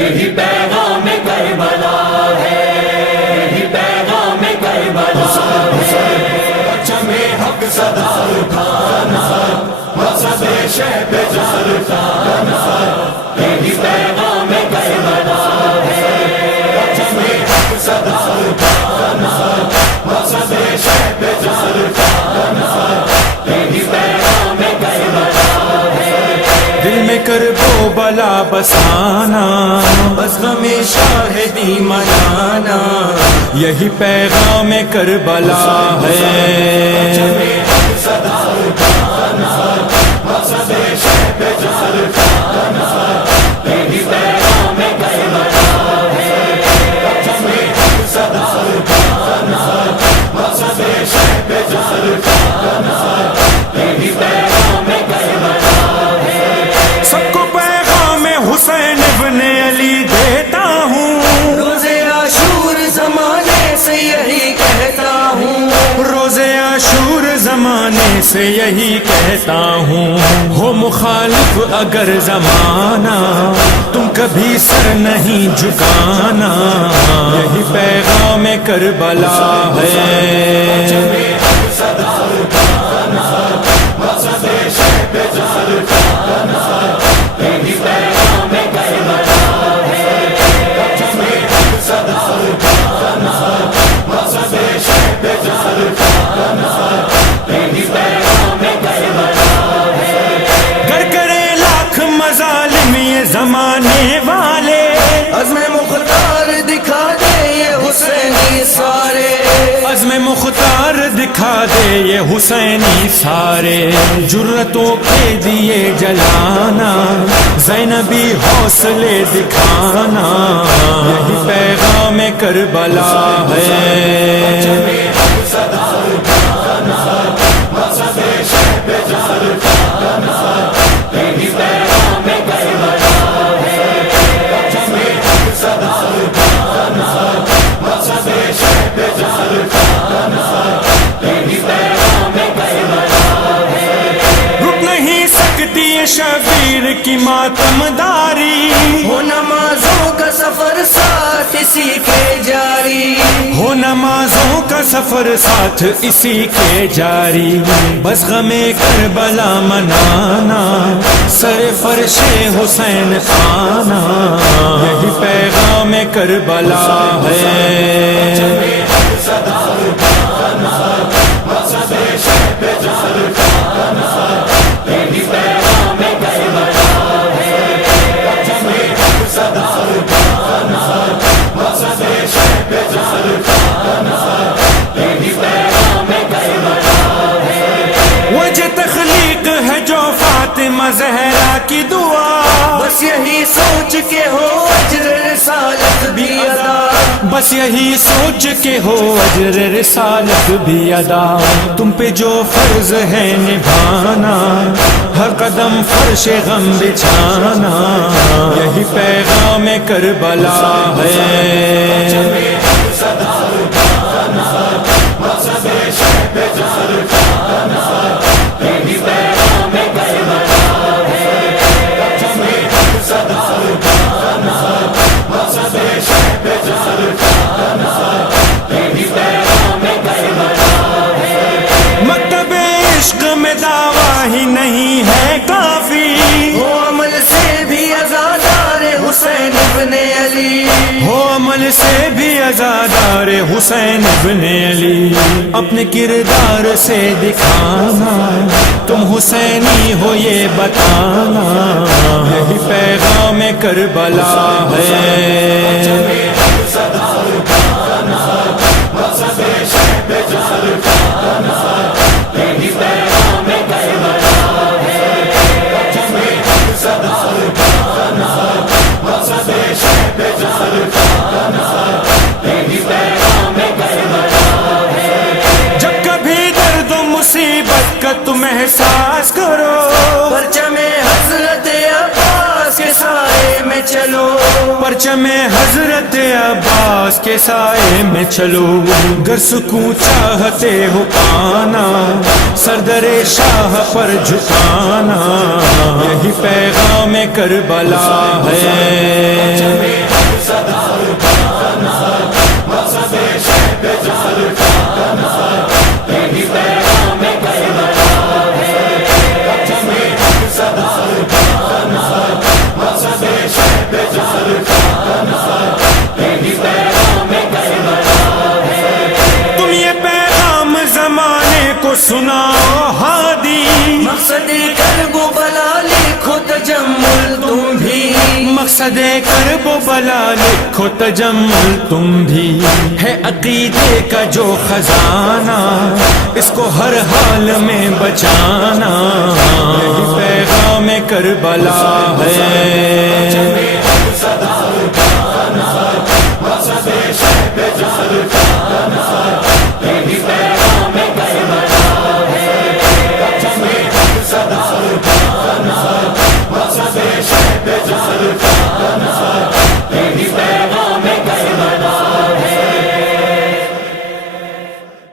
یہی پیغام کربلا ہے، یہی پیغام کربلا ہے، پرچم حق صدا اٹھانا، مقصد شہب جان اٹھانا، یہی پیغام کربلا ہے، پرچم حق صدا اٹھانا، مقصد شہب جان اٹھانا، یہی پیغام کربلا ہے، دل میں کرب و بلا بسانا، بس ہمیں شاہدی منانا، یہی پیغام کربلا ہے۔ صدا اٹھانا، مقصد شہب جان اٹھانا، یہی پیغام کربلا ہے، پرچم حق صدا اٹھانا، مقصد شہب جان اٹھانا، یہی پیغام کربلا ہے۔ سب کو پیغام حسین ابن علی دیتا ہوں، روز عاشور زمانے سے یہی کہتا ہوں، روز عاشور زمانے سے یہی کہتا ہوں، ہو مخالف اگر زمانہ تم کبھی سر نہیں جھکانا، یہی پیغام کربلا ہے۔ صدا اٹھانا، مقصد شہب جان اٹھانا، یہی پیغام کربلا ہے، پرچم حق صدا اٹھانا، مقصد شہب جان اٹھانا، یہی پیغام کربلا ہے۔ گر کرے لاکھ مظالم یہ زمانے والے، عزم مختار دکھا دے یہ حسینی سارے، عزم مختار دکھا دے یہ حسینی سارے، جرتوں کے دیے جلانا، زینبی حوصلے دکھانا، یہی پیغام کربلا ہے۔ صدا اٹھانا، مقصد شہب جان اٹھانا، یہی پیغام کربلا ہے، پرچم حق صدا اٹھانا، مقصد شہب جان اٹھانا، یہی پیغام کربلا ہے۔ رک نہیں سکتی یہ شبیر کی ماتم داری، ہو نمازوں کا سفر ساتھ اسی کے جاری، ہو نمازوں کا سفر ساتھ اسی کے جاری، بس غم کربلا منانا، سر فرش حسین آنا، یہی پیغام کربلا ہے۔ صدا اٹھانا، مقصد شہب جان اٹھانا، یہی پیغام کربلا ہے، پرچم حق صدا اٹھانا، مقصد شہب جان اٹھانا، یہی پیغام کربلا ہے۔ وجہ تخلیق ہے جو فاطمہ زہرا کی دعا، بس یہی سوچ کے ہو اجر رسالت بھی ادا، بس یہی سوچ کے ہو اجر رسالت بھی ادا، تم پہ جو فرض ہے نبھانا، ہر قدم فرش غم بچھانا، یہی پیغام کربلا ہے۔ صدا اٹھانا، مقصد شہب جان اٹھانا، یہی پیغام کربلا ہے، پرچم حق صدا اٹھانا، مقصد شہب جان اٹھانا، یہی پیغام کربلا ہے۔ مکتب عشق میں دعویٰ ہی نہیں ہے کافی، ہو عمل سے بھی عزادار حسین ابن علی، ہو عمل سے بھی عزادار حسین ابن علی، اپنے کردار سے دکھانا، تم حسینی ہو یہ بتانا، یہی پیغام کربلا ہے۔ صدا اٹھانا، مقصد شہب جان اٹھانا، یہی پیغام کربلا ہے، پرچم حق صدا اٹھانا، مقصد شہب جان اٹھانا، یہی پیغام کربلا ہے۔ جب کبھی درد و مصیبت کا تم احساس کرو، پرچم حضرت عباس کے سائے میں چلو، پرچم حضرت عباس کے سائے میں چلو، گر سکون چاہتے ہو پانا، سردر شاہ پر جھکانا، یہی پیغام کربلا ہے۔ صدے کرب و بلا لکھو تجمل تم بھی، ہے عقیدے کا جو خزانہ اس کو ہر حال میں بچانا، یہی پیغام کربلا ہے۔